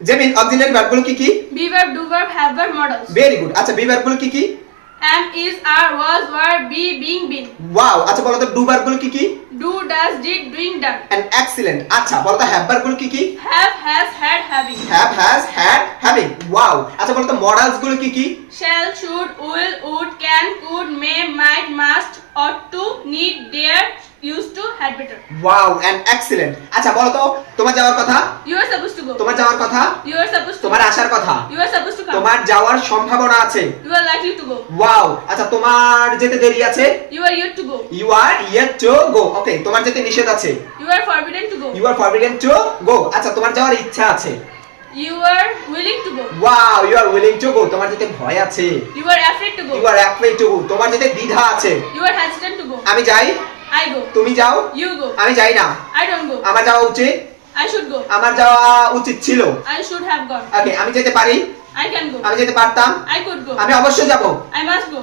জেমিন auxiliary ভার্বগুলো কি কি? be verb, do verb, have verb, modals. Very good. আচ্ছা B ভার্বগুলো কি কি? am, is, are, was, were, be, being, been. Wow. আচ্ছা বলো তো ডু ভার্বগুলো কি কি? do, does, did, doing, done. And excellent. আচ্ছা বলো তো হ্যাভ ভার্বগুলো কি কি? have, has, had, having. Have, has, had, having. Wow. আচ্ছা বলো তো মডালস গুলো কি কি? shall, should, will, would, can, could, may, might, must, ought to, need, dare, used to, had better. Wow and excellent. আচ্ছা বলো তো তোমার যাওয়ার কথা? you are supposed to go. তোমার যাওয়ার কথা? you are supposed to তোমার আসার কথা? you are supposed to come. তোমার যাওয়ার সম্ভাবনা আছে। you are likely to go. Wow. আচ্ছা তোমার যেতে দেরি আছে? you are yet to go. You are yet to go. Okay তোমার যেতে নিষেধ আছে? you are forbidden to go. You are forbidden to go. আচ্ছা তোমার যাওয়ার ইচ্ছা আছে? you are willing to go. Wow you are willing to go. তোমার যেতে ভয় আছে? you are afraid to go. You are afraid to go. তোমার যেতে দ্বিধা আছে? you are hesitant to go. আমি যাই, I go. তুমি যাও, you go. আমি যাই না। I don't go. আমার যাওয়া উচিত, I should go. আমার যাওয়া উচিত ছিল। I should have gone. ওকে আমি যেতে পারি, I can go. আমি যেতে পারতাম, I could go. আমি অবশ্যই যাব। I must go.